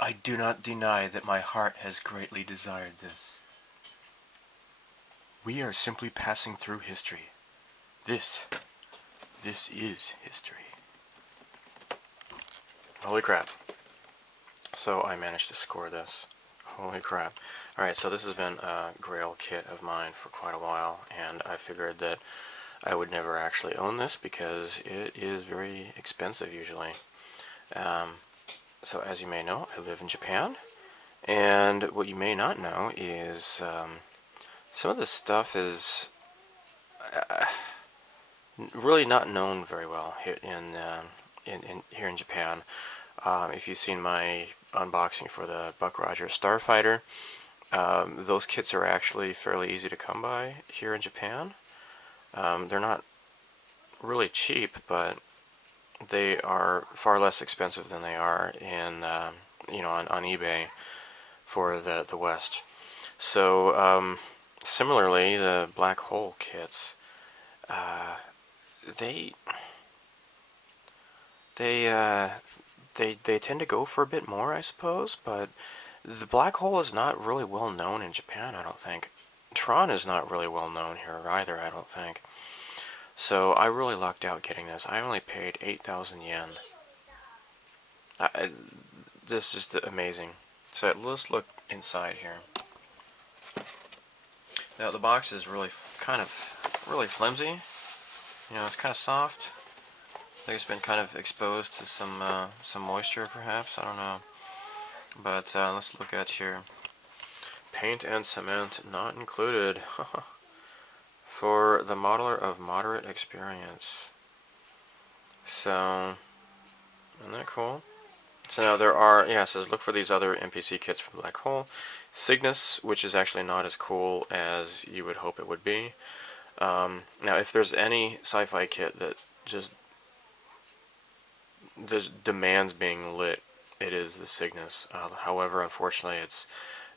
I do not deny that my heart has greatly desired this. We are simply passing through history. This is history. Holy crap. So I managed to score this. Holy crap. Alright, so this has been a grail kit of mine for quite a while, and I figured that I would never actually own this because it is very expensive usually. So as you may know, I live in Japan, and what you may not know is some of this stuff is really not known very well here in Japan. If you've seen my unboxing for the Buck Rogers Starfighter, those kits are actually fairly easy to come by here in Japan. They're not really cheap, but they are far less expensive than they are in on eBay for the West. So similarly, the black hole kits, they they tend to go for a bit more, I suppose, but the black hole is not really well known in Japan, I don't think. Tron is not really well known here either, I don't think. So I really lucked out getting this. I only paid 8,000 yen. This is just amazing. So let's look inside here. Now the box is really really flimsy. You know, it's kind of soft. I think it's been kind of exposed to some moisture, perhaps. I don't know. But let's look at here. Paint and cement not included. For the modeler of moderate experience. So, isn't that cool? So now there are, yeah, it says look for these other MPC kits from Black Hole. Cygnus, which is actually not as cool as you would hope it would be. Now, if there's any sci-fi kit that just demands being lit, it is the Cygnus. However, unfortunately, it's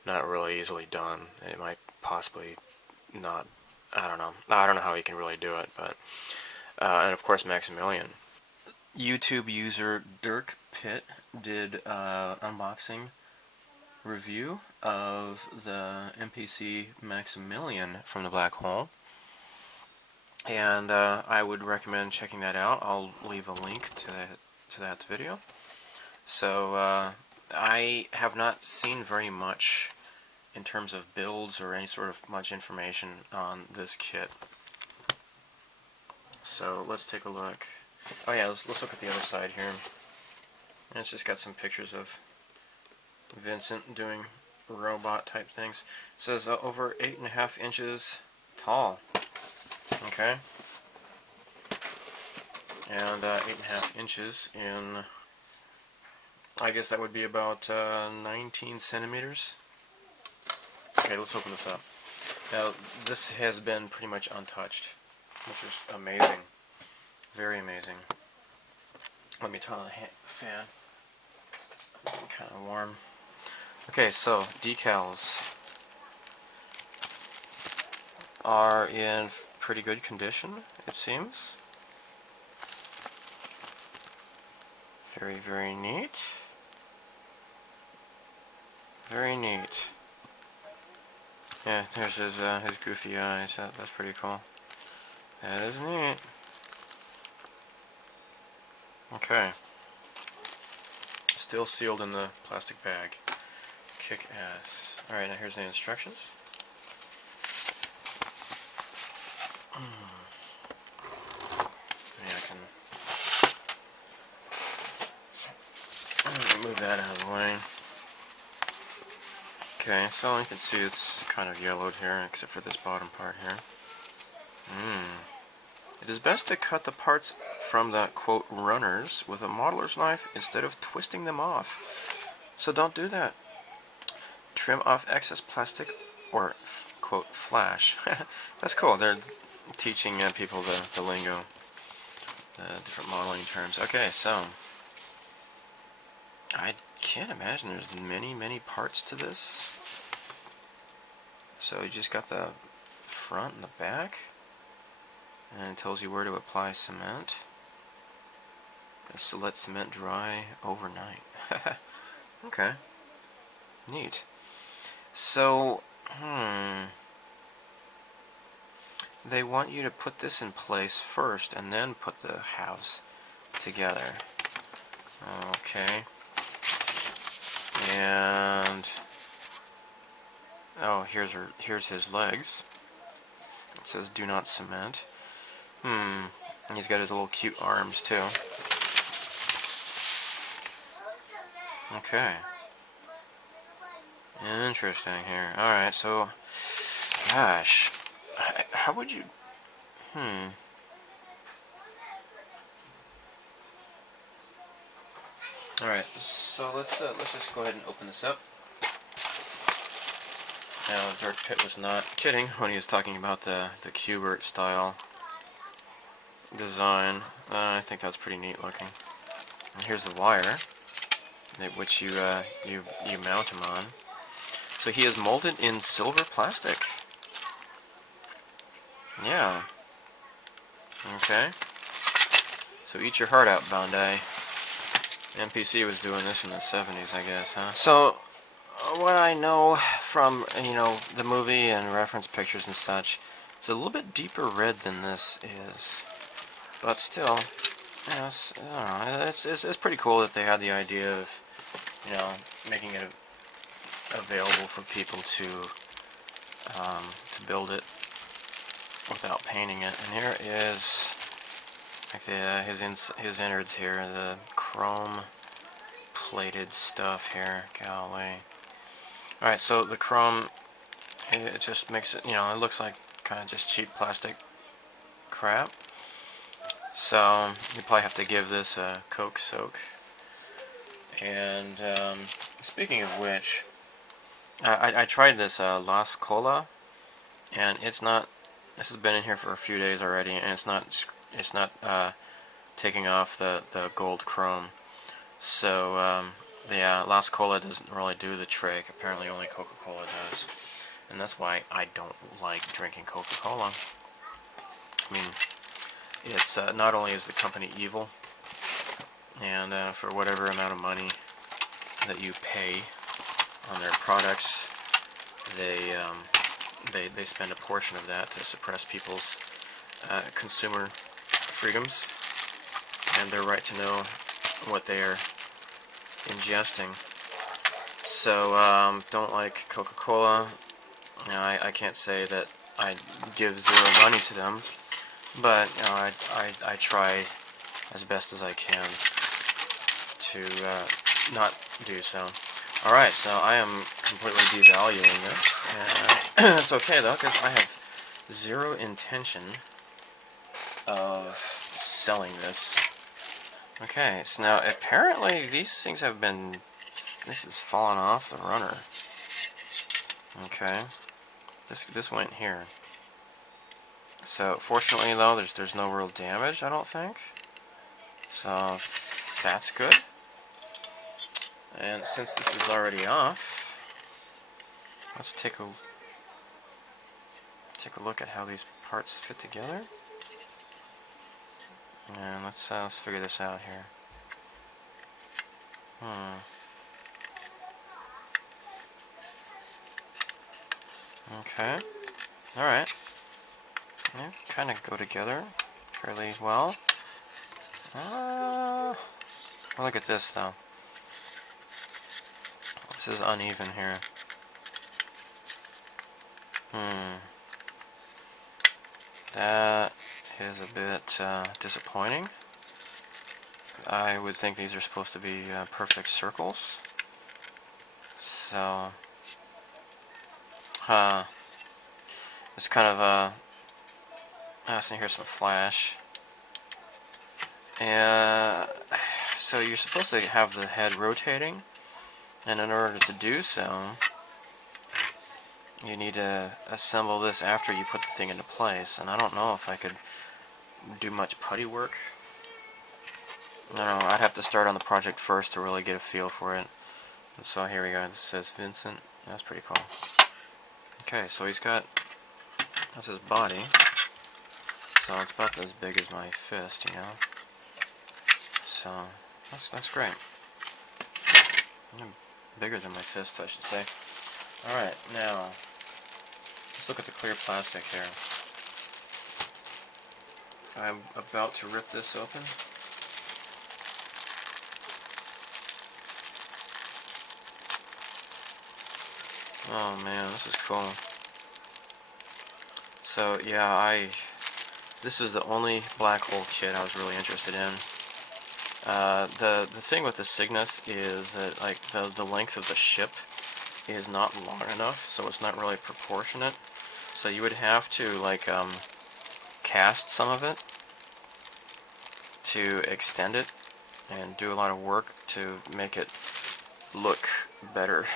not really easily done. It might possibly not. I don't know. I don't know how you can really do it, but and of course Maximillian. YouTube user Dirk Pitt did unboxing review of the MPC Maximillian from the Black Hole, and I would recommend checking that out. I'll leave a link to that video. So I have not seen very much in terms of builds or any sort of much information on this kit. So let's take a look. Oh yeah, let's look at the other side here. And it's just got some pictures of Vincent doing robot type things. It says over 8.5 inches tall. Okay. And 8.5 inches in, I guess that would be about 19 centimeters. Okay, let's open this up. Now, this has been pretty much untouched, which is amazing. Very amazing. Let me turn on the fan. It's kind of warm. Okay, so decals are in pretty good condition, it seems. Very, very neat. Very neat. Yeah, there's his goofy eyes. That's pretty cool. That is neat. Okay. Still sealed in the plastic bag. Kick ass. Alright, now here's the instructions. Maybe I can move that out of the way. Okay, so you can see it's kind of yellowed here, except for this bottom part here. It is best to cut the parts from the, quote, runners with a modeler's knife instead of twisting them off. So don't do that. Trim off excess plastic or, quote, flash. That's cool. They're teaching people the lingo, the different modeling terms. Okay, so I can't imagine there's many parts to this. So you just got the front and the back, and it tells you where to apply cement. So let cement dry overnight. Okay. Neat. So, they want you to put this in place first and then put the halves together. Okay. And oh, here's his legs. It says do not cement. And he's got his little cute arms too. Okay. Interesting here. Alright, so gosh. How would you Alright, so let's just go ahead and open this up. Now, Dirk Pitt was not kidding when he was talking about the Cubert style design. I think that's pretty neat looking. And here's the wire, which you mount him on. So he is molded in silver plastic. Yeah. Okay. So eat your heart out, Bandai. MPC was doing this in the 70s, I guess, huh? So, what I know from, the movie and reference pictures and such, it's a little bit deeper red than this is. But still, yes, I don't know, it's pretty cool that they had the idea of, making it available for people to build it without painting it. And here is like his innards here, the chrome plated stuff here. Golly. Alright, so the chrome, it just makes it, it looks like kind of just cheap plastic crap. So you probably have to give this a Coke soak. And speaking of which, I tried this Las Cola, and it's not. This has been in here for a few days already, and it's not taking off the gold chrome. So yeah, Las Cola doesn't really do the trick. Apparently, only Coca-Cola does, and that's why I don't like drinking Coca-Cola. I mean, it's not only is the company evil, and for whatever amount of money that you pay on their products, they spend a portion of that to suppress people's consumer freedoms and their right to know what they are ingesting. So don't like Coca-Cola. I can't say that I give zero money to them, but I try as best as I can to not do so. Alright, so I am completely devaluing this, and it's okay though, because I have zero intention of selling this. Okay, so now apparently these things have been, this has fallen off the runner. Okay, this went here. So fortunately though, there's no real damage, I don't think. So that's good. And since this is already off, let's take a look at how these parts fit together. And let's figure this out here. Okay. Alright. Yeah, kind of go together fairly well. Look at this though. This is uneven here. That is a bit disappointing. I would think these are supposed to be perfect circles. So, it's kind of so here's some flash. And so you're supposed to have the head rotating, and in order to do so, you need to assemble this after you put the thing into place. And I don't know if I could do much putty work. I don't know, I'd have to start on the project first to really get a feel for it. And so here we go, this says Vincent. That's pretty cool. Okay, so that's his body. So it's about as big as my fist, So that's great. bigger than my fist, I should say. Alright, now, let's look at the clear plastic here. I'm about to rip this open. Oh man, this is cool. So yeah, this was the only black hole kit I was really interested in. The thing with the Cygnus is that like the length of the ship is not long enough, so it's not really proportionate. So you would have to like cast some of it to extend it and do a lot of work to make it look better.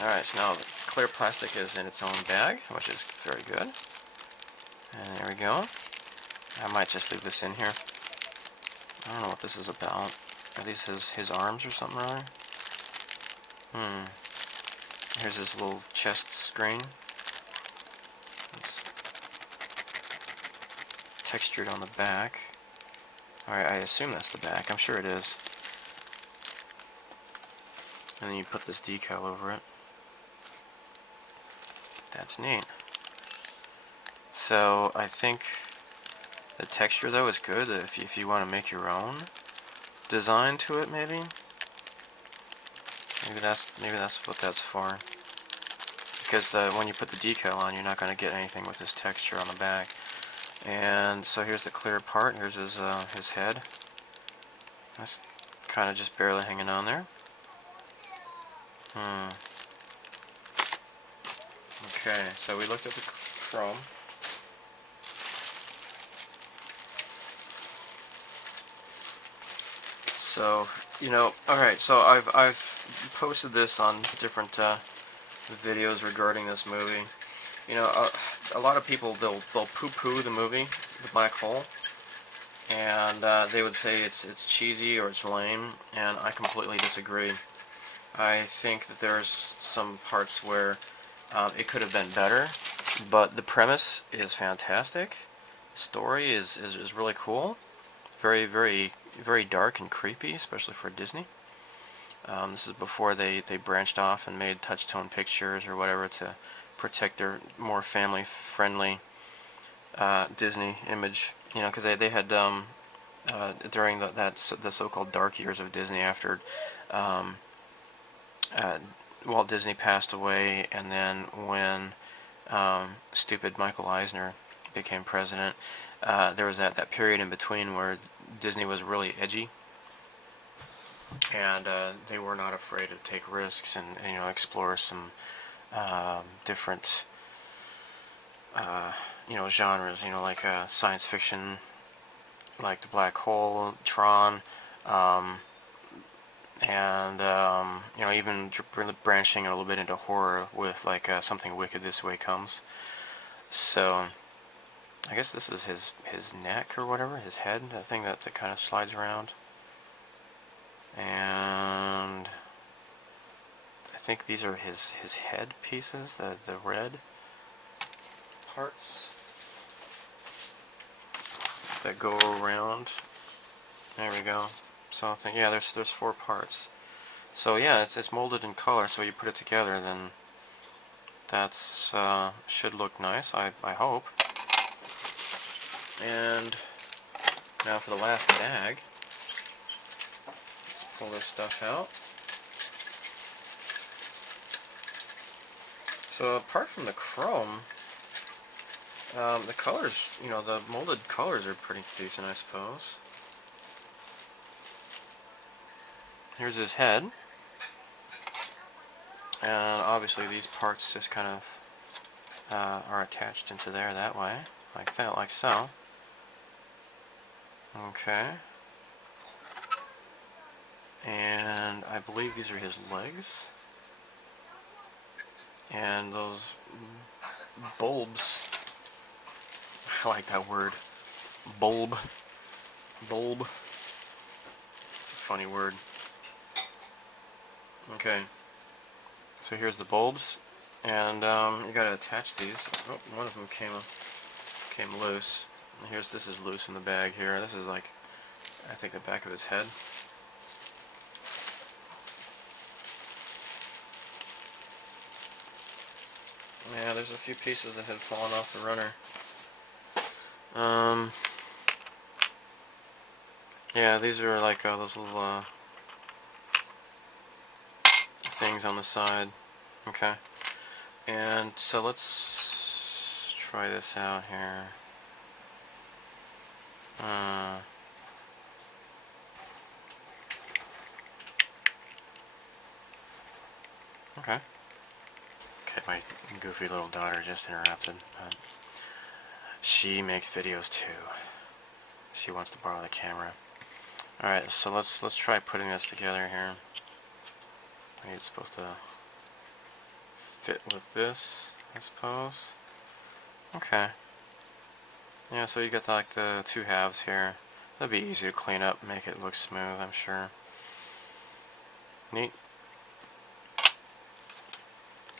Alright, so now the clear plastic is in its own bag, which is very good. And there we go. I might just leave this in here. I don't know what this is about. Are these his arms or something, rather? Here's his little chest screen. It's textured on the back. Alright, I assume that's the back. I'm sure it is. And then you put this decal over it. That's neat. So I think the texture though is good if you want to make your own design to it, maybe. Maybe that's what that's for. Because when you put the decal on, you're not going to get anything with this texture on the back. And so here's the clear part. Here's his head. That's kind of just barely hanging on there. Okay, so we looked at the chrome. So, you know, alright, so I've posted this on different videos regarding this movie. You know, a lot of people, they'll poo-poo the movie, The Black Hole, and they would say it's cheesy or it's lame, and I completely disagree. I think that there's some parts where it could have been better, but the premise is fantastic. The story is really cool. Very, very, very dark and creepy, especially for Disney. This is before they branched off and made touch-tone pictures or whatever to protect their more family-friendly Disney image. You know, because they had during the so-called dark years of Disney after Walt Disney passed away, and then when stupid Michael Eisner became president, there was that period in between where Disney was really edgy, and they were not afraid to take risks and you know, explore some different you know, genres, you know, like science fiction, like The Black Hole, Tron, and you know, even branching a little bit into horror with like Something Wicked This Way Comes. So I guess this is his neck or whatever, his head, that thing that kind of slides around. And I think these are his head pieces, the red parts that go around. There we go. So I think, yeah, there's 4 parts. So yeah, it's molded in color, so you put it together, then that's should look nice, I hope. And now for the last bag, let's pull this stuff out. So apart from the chrome, the colors, you know, the molded colors are pretty decent, I suppose. Here's his head, and obviously these parts just kind of are attached into there that way, like that, like so. Okay. And I believe these are his legs. And those bulbs, I like that word, bulb. Bulb. It's a funny word. Okay. So here's the bulbs, and you gotta attach these. Oh, one of them came loose. This is loose in the bag here. This is like, I think, the back of his head. there's a few pieces that had fallen off the runner. Yeah, these are like those little things on the side. Okay. And so let's try this out here. Okay. Okay, my goofy little daughter just interrupted. She makes videos too. She wants to borrow the camera. Alright, so let's try putting this together here. I think it's supposed to fit with this, I suppose. Okay. Yeah, so you got like the two halves here. That'd be easy to clean up, make it look smooth, I'm sure. Neat.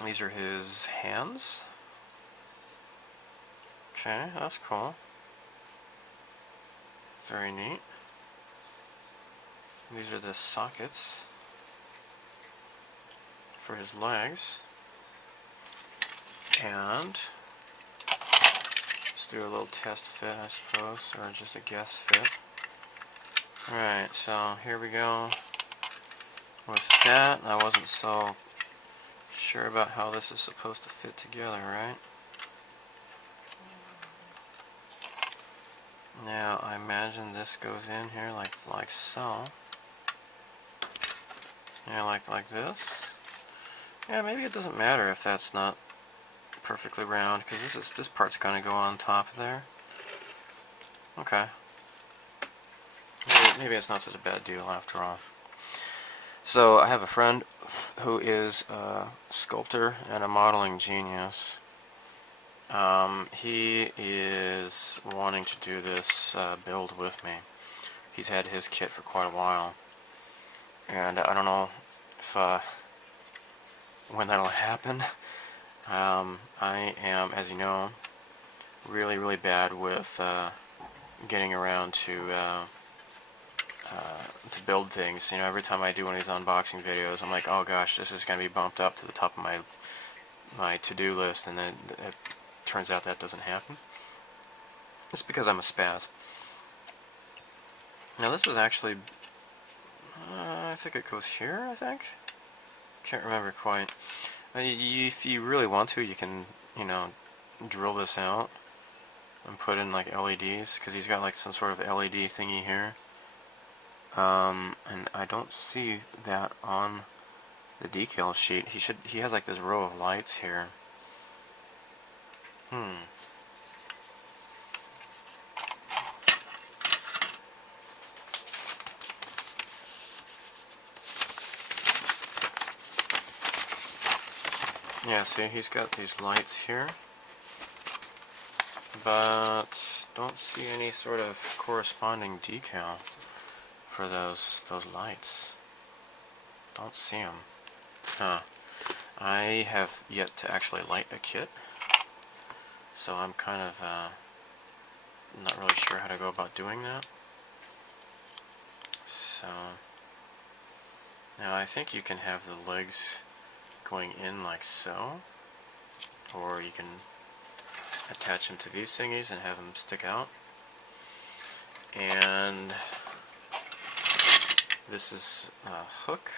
These are his hands. Okay, that's cool. Very neat. These are the sockets for his legs. And let's do a little test fit, I suppose, or just a guess fit. Alright, so here we go with that. I wasn't so sure about how this is supposed to fit together, right? Now I imagine this goes in here like so. Yeah, like this. Yeah, maybe it doesn't matter if that's not perfectly round, because this part's gonna go on top there. Okay. Maybe it's not such a bad deal after all. So I have a friend who is a sculptor and a modeling genius. He is wanting to do this build with me. He's had his kit for quite a while, and I don't know if when that'll happen. I am, as you know, really bad with getting around to build things. You know, every time I do one of these unboxing videos, I'm like, oh gosh, this is going to be bumped up to the top of my to-do list, and then it turns out that doesn't happen. It's because I'm a spaz. Now this is actually, I think it goes here, I think? Can't remember quite. If you really want to, you can, you know, drill this out and put in like LEDs, because he's got like some sort of LED thingy here. And I don't see that on the decal sheet. He has like this row of lights here. Yeah, see, he's got these lights here, but don't see any sort of corresponding decal for those lights. Don't see them. Huh. I have yet to actually light a kit, so I'm kind of not really sure how to go about doing that. So now I think you can have the legs going in like so, or you can attach them to these thingies and have them stick out. And this is a hook,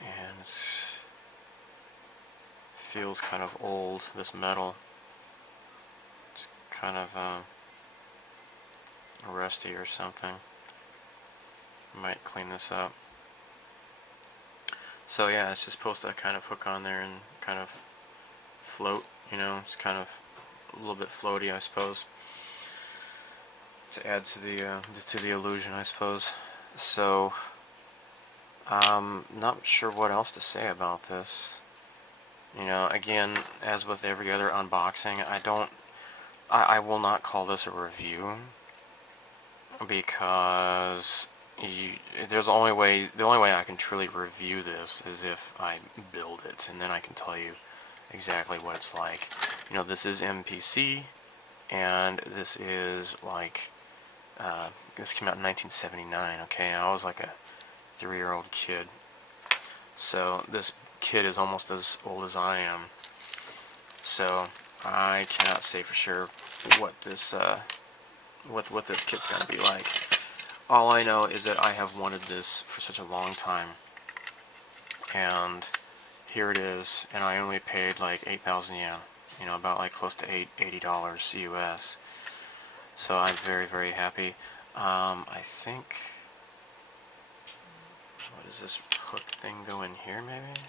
and it feels kind of old, this metal. It's kind of rusty or something. Might clean this up. So yeah, it's just supposed to kind of hook on there and kind of float, you know, it's kind of a little bit floaty, I suppose, to add to the illusion, I suppose. So not sure what else to say about this. You know, again, as with every other unboxing, I will not call this a review, because the only way I can truly review this is if I build it, and then I can tell you exactly what it's like. You know, this is MPC, and this is like this came out in 1979. Okay, I was like a 3-year-old kid, so this kid is almost as old as I am. So I cannot say for sure what this what this kit's gonna be like. All I know is that I have wanted this for such a long time, and here it is, and I only paid like 8,000 yen, you know, about like close to $80 US. So I'm very, very happy. I think, what does this hook thing go in here maybe?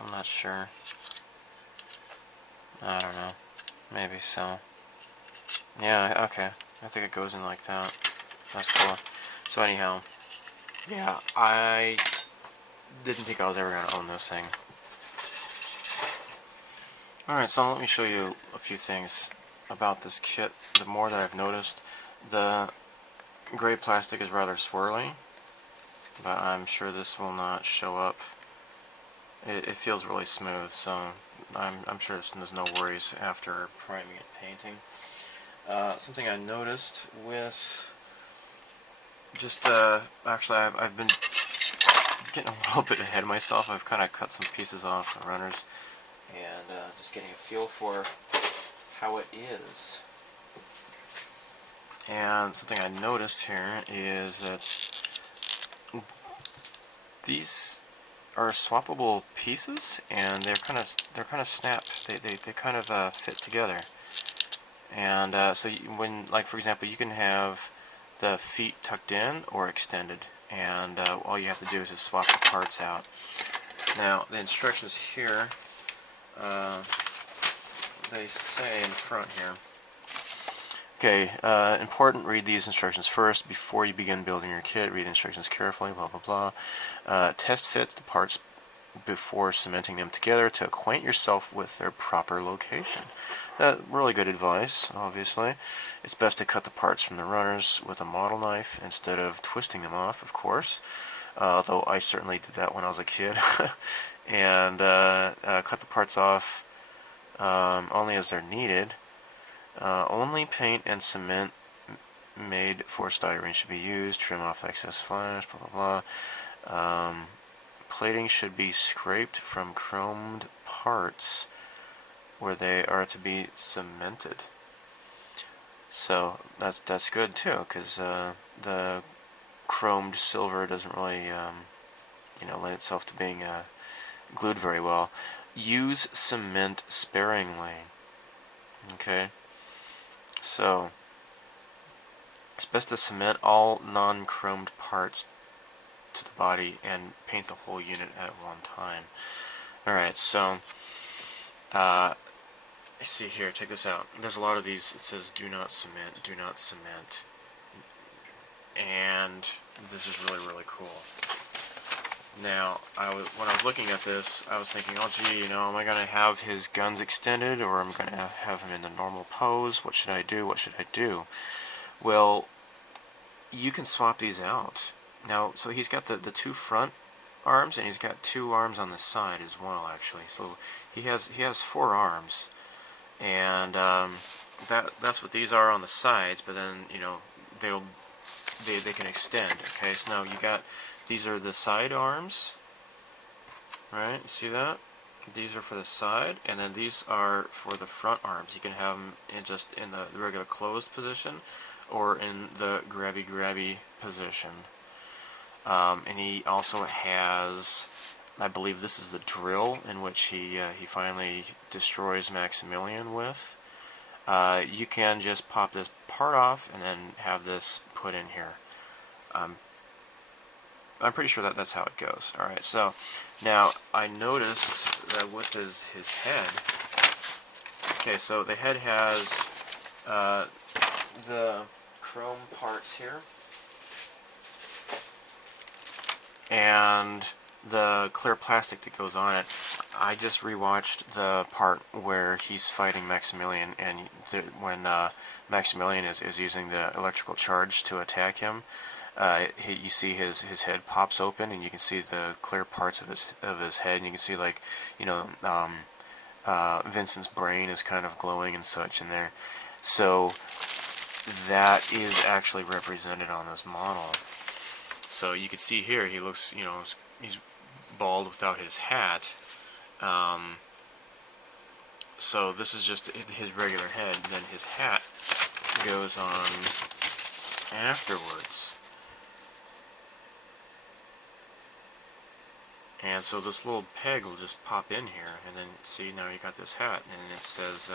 I'm not sure. I don't know. Maybe so. Yeah, okay. I think it goes in like that. That's cool. So anyhow, yeah, I didn't think I was ever going to own this thing. Alright, so let me show you a few things about this kit. The more that I've noticed, the gray plastic is rather swirly, but I'm sure this will not show up. It feels really smooth, so I'm sure there's no worries after priming and painting. Something I noticed with just actually I've been getting a little bit ahead of myself. I've kind of cut some pieces off the runners and just getting a feel for how it is. And something I noticed here is that these are swappable pieces, and they're kind of snap. They kind of fit together. And so when, like for example, you can have the feet tucked in or extended, and all you have to do is just swap the parts out. Now the instructions here, they say in the front here. Okay, important, read these instructions first before you begin building your kit. Read the instructions carefully, blah blah blah. Test fit the parts before cementing them together to acquaint yourself with their proper location. Really good advice, obviously. It's best to cut the parts from the runners with a model knife instead of twisting them off, of course. Though I certainly did that when I was a kid. And cut the parts off only as they're needed. Only paint and cement made for styrene should be used. Trim off excess flash, blah blah blah. Plating should be scraped from chromed parts where they are to be cemented. So that's good too, because the chromed silver doesn't really lend itself to being glued very well. Use cement sparingly. Okay. So, it's best to cement all non-chromed parts to the body and paint the whole unit at one time. Alright, so, see here, check this out. There's a lot of these, it says do not cement, do not cement. And this is really, really cool. Now, when I was looking at this, I was thinking, oh gee, am I going to have his guns extended, or am I going to have him in the normal pose? What should I do? What should I do? Well, you can swap these out. Now, so he's got the two front arms, and he's got two arms on the side as well, actually. So he has 4 arms, and that's what these are on the sides. But then they can extend. Okay, so now you got. These are the side arms, right? You see that? These are for the side, and then these are for the front arms. You can have them just in the regular closed position, or in the grabby position. And he also has, I believe this is the drill in which he finally destroys Maximillian with. You can just pop this part off and then have this put in here. I'm pretty sure that's how it goes. Alright, so now I noticed that with his head, okay, so the head has the chrome parts here, and the clear plastic that goes on it. I just rewatched the part where he's fighting Maximillian, and when Maximillian is using the electrical charge to attack him, you see his head pops open, and you can see the clear parts of his head, and you can see, like, Vincent's brain is kind of glowing and such in there. So that is actually represented on this model. So you can see here he looks, he's bald without his hat, So this is just his regular head, and then his hat goes on afterwards. And so this little peg will just pop in here, and then see, now you got this hat, and it says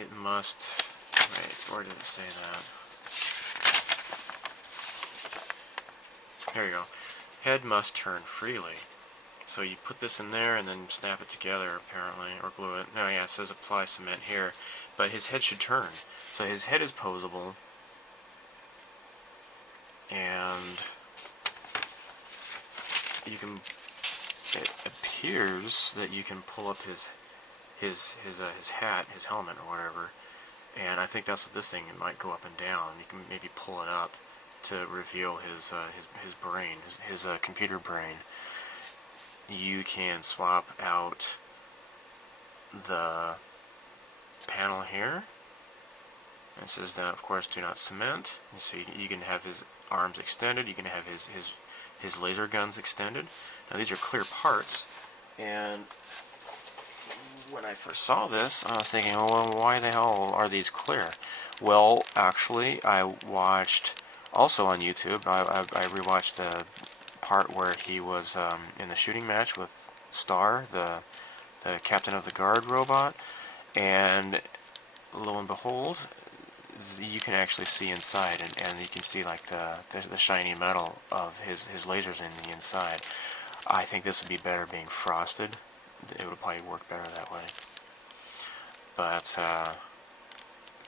it must, wait, where did it say that? There you go. Head must turn freely. So you put this in there and then snap it together, apparently, or glue it. No, yeah, it says apply cement here, but his head should turn. So his head is posable, and you can, it appears that you can pull up his hat, his helmet, or whatever, and I think that's what this thing, it might go up and down. You can maybe pull it up to reveal his brain, his computer brain. You can swap out the panel here. It says that, of course, do not cement. So you can have his arms extended. You can have his laser guns extended. Now these are clear parts, and when I first saw this, I was thinking, well, why the hell are these clear? Well, actually, I watched also on YouTube. I rewatched the part where he was in the shooting match with Star, the captain of the guard robot, and lo and behold, you can actually see inside, and you can see like the shiny metal of his lasers in the inside. I think this would be better being frosted. It would probably work better that way. But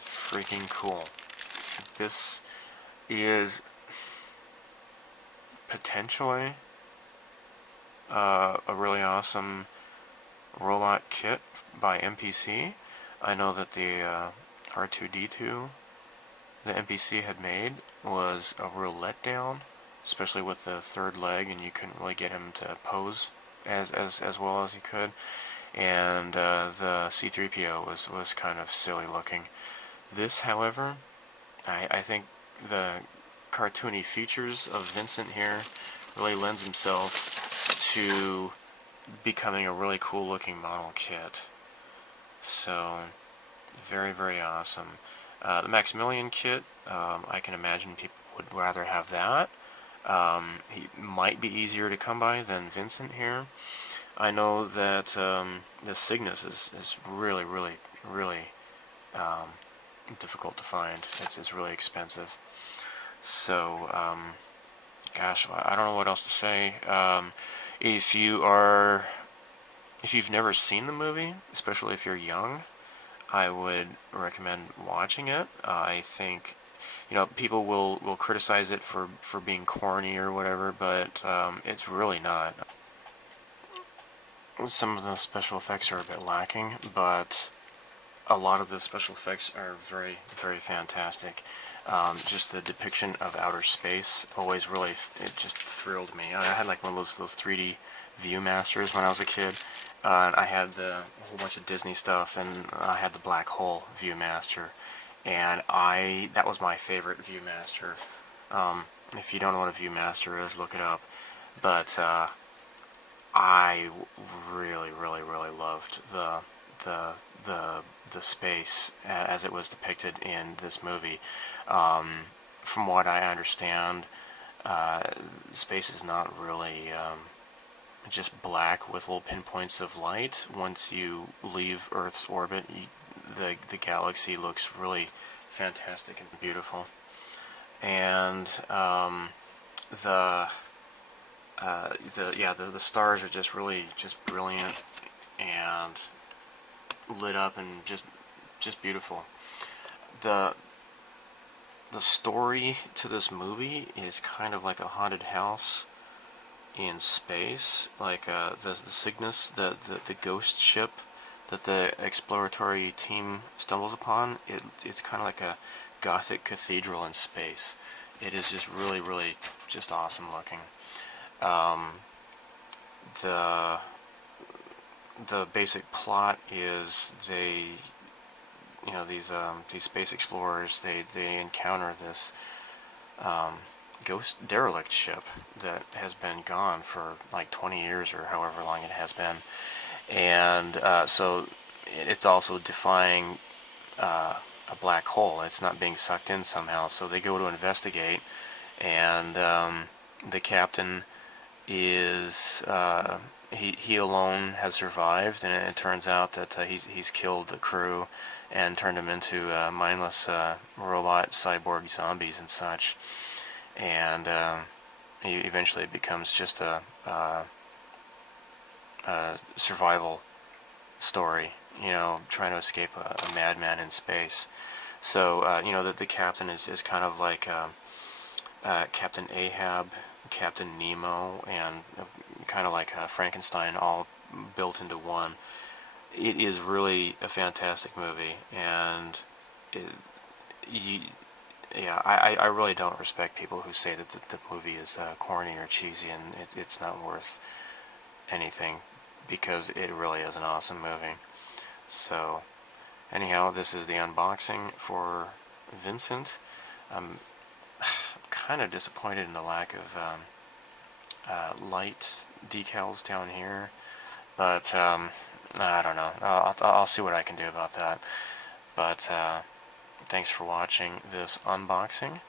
freaking cool. This is potentially a really awesome robot kit by MPC. I know that the R2-D2 the MPC had made was a real letdown, especially with the third leg, and you couldn't really get him to pose as well as you could. And the C-3PO was kind of silly looking. This, however, I think the cartoony features of Vincent here really lends himself to becoming a really cool looking model kit. So very, very awesome. The Maximillian kit, I can imagine people would rather have that. He might be easier to come by than Vincent here. I know that the Cygnus is really, really, really difficult to find. It's really expensive. So, gosh, I don't know what else to say. If you've never seen the movie, especially if you're young, I would recommend watching it. I think, people will criticize it for being corny or whatever, but it's really not. Some of the special effects are a bit lacking, but a lot of the special effects are very, very fantastic. Just the depiction of outer space always really, it just thrilled me. I had like one of those 3D Viewmasters when I was a kid, and I had a whole bunch of Disney stuff, and I had the Black Hole Viewmaster, and that was my favorite Viewmaster. If you don't know what a Viewmaster is, look it up. But I really, really, really loved the space as it was depicted in this movie. From what I understand, space is not really just black with little pinpoints of light. Once you leave Earth's orbit, the galaxy looks really fantastic and beautiful. And the stars are just really brilliant and lit up and just beautiful. The story to this movie is kind of like a haunted house in space, like the Cygnus, the ghost ship that the exploratory team stumbles upon. It's kind of like a Gothic cathedral in space. It is just really, really just awesome looking. The basic plot is these space explorers, they encounter this ghost derelict ship that has been gone for like 20 years or however long it has been, and so it's also defying a black hole. It's not being sucked in somehow. So they go to investigate, and the captain is he alone has survived, and it turns out that he's killed the crew and turned them into mindless robot cyborg zombies and such. And he eventually becomes just a survival story, trying to escape a madman in space. So, the captain is kind of like Captain Ahab, Captain Nemo, and kind of like Frankenstein, all built into one. It is really a fantastic movie, and it, you, yeah, I really don't respect people who say that the movie is corny or cheesy, and it's not worth anything, because it really is an awesome movie. So, anyhow, this is the unboxing for Vincent. I'm kind of disappointed in the lack of light decals down here, but I don't know. I'll see what I can do about that. But thanks for watching this unboxing,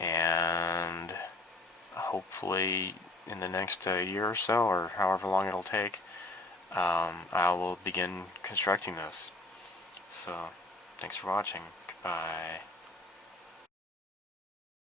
and hopefully in the next year or so, or however long it'll take, I will begin constructing this. So, thanks for watching. Goodbye.